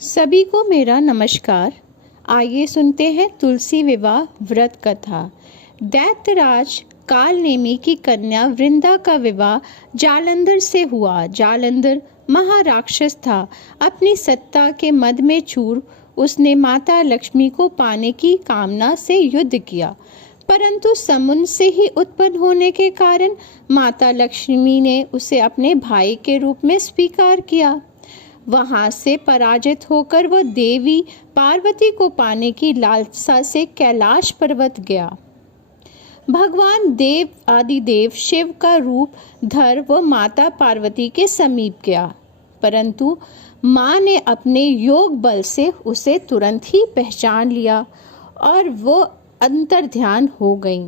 सभी को मेरा नमस्कार। आइए सुनते हैं तुलसी विवाह व्रत कथा। दैत्यराज कालनेमी की कन्या वृंदा का विवाह जालंधर से हुआ। जालंधर महाराक्षस था। अपनी सत्ता के मद में चूर उसने माता लक्ष्मी को पाने की कामना से युद्ध किया, परंतु समुद्र से ही उत्पन्न होने के कारण माता लक्ष्मी ने उसे अपने भाई के रूप में स्वीकार किया। वहां से पराजित होकर वह देवी पार्वती को पाने की लालसा से कैलाश पर्वत गया। भगवान देव आदिदेव शिव का रूप धर वह माता पार्वती के समीप गया, परंतु मां ने अपने योग बल से उसे तुरंत ही पहचान लिया और वो अंतर्ध्यान हो गई।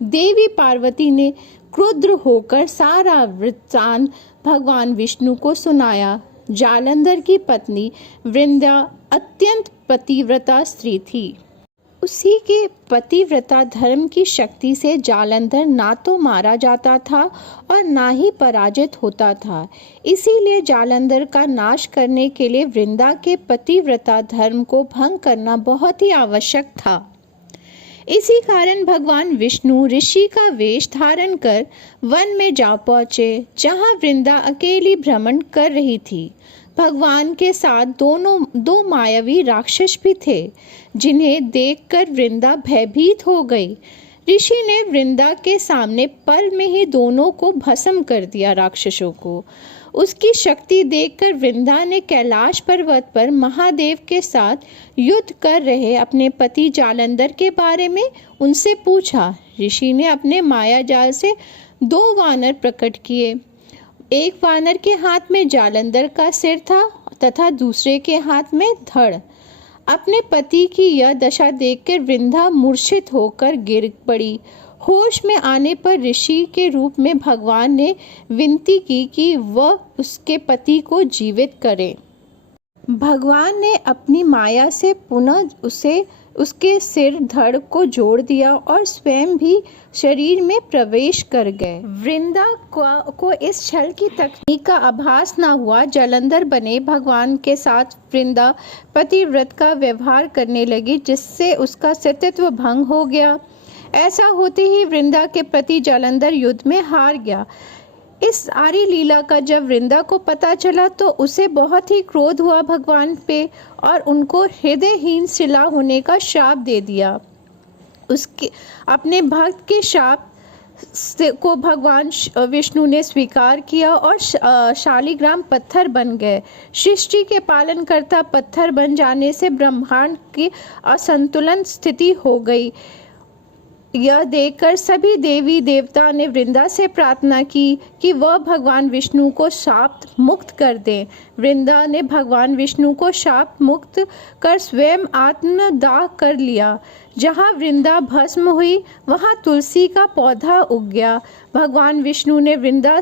देवी पार्वती ने क्रुद्ध होकर सारा वृत्तांत भगवान विष्णु को सुनाया। जालंधर की पत्नी वृंदा अत्यंत पतिव्रता स्त्री थी। उसी के पतिव्रता धर्म की शक्ति से जालंधर ना तो मारा जाता था और ना ही पराजित होता था। इसीलिए जालंधर का नाश करने के लिए वृंदा के पतिव्रता धर्म को भंग करना बहुत ही आवश्यक था। इसी कारण भगवान विष्णु ऋषि का वेश धारण कर वन में जा पहुंचे, जहां वृंदा अकेली भ्रमण कर रही थी। भगवान के साथ दो मायावी राक्षस भी थे, जिन्हें देखकर वृंदा भयभीत हो गई। ऋषि ने वृंदा के सामने पल में ही दोनों को भस्म कर दिया। राक्षसों को उसकी शक्ति देखकर वृंदा ने कैलाश पर्वत पर महादेव के साथ युद्ध कर रहे अपने पति जालंधर के बारे में उनसे पूछा। ऋषि ने अपने माया जाल से दो वानर प्रकट किए। एक वानर के हाथ में जालंधर का सिर था तथा दूसरे के हाथ में धड़। अपने पति की यह दशा देखकर वृंदा मूर्छित होकर गिर पड़ी। होश में आने पर ऋषि के रूप में भगवान ने विनती की कि वह उसके पति को जीवित करे। भगवान ने अपनी माया से पुनः उसके सिर धड़ को जोड़ दिया और स्वयं भी शरीर में प्रवेश कर गए। वृंदा को इस छल की तकनीक का आभास न हुआ। जालंधर बने भगवान के साथ वृंदा पतिव्रत का व्यवहार करने लगी, जिससे उसका सतीत्व भंग हो गया। ऐसा होते ही वृंदा के प्रति जालंधर युद्ध में हार गया। इस सारी लीला का जब वृंदा को पता चला तो उसे बहुत ही क्रोध हुआ भगवान पे और उनको हृदयहीन शिला होने का श्राप दे दिया। उसके अपने भक्त के श्राप को भगवान विष्णु ने स्वीकार किया और शालिग्राम पत्थर बन गए। सृष्टि के पालनकर्ता पत्थर बन जाने से ब्रह्मांड की असंतुलन स्थिति हो गई। यह देखकर सभी देवी देवता ने वृंदा से प्रार्थना की कि वह भगवान विष्णु को शाप मुक्त कर दें। वृंदा ने भगवान विष्णु को शाप मुक्त कर स्वयं आत्मदाह कर लिया। जहाँ वृंदा भस्म हुई वहाँ तुलसी का पौधा उग गया। भगवान विष्णु ने वृंदा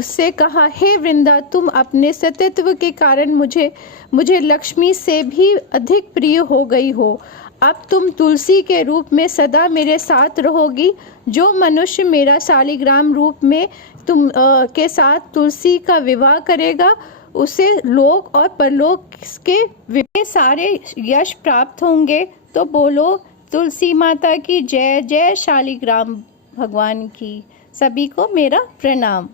से कहा, हे वृंदा, तुम अपने सतीत्व के कारण मुझे लक्ष्मी से भी अधिक प्रिय हो गई हो। अब तुम तुलसी के रूप में सदा मेरे साथ रहोगी। जो मनुष्य मेरा शालिग्राम रूप में तुम के साथ तुलसी का विवाह करेगा, उसे लोक और परलोक के सारे यश प्राप्त होंगे। तो बोलो तुलसी माता की जय। जय शालिग्राम भगवान की। सभी को मेरा प्रणाम।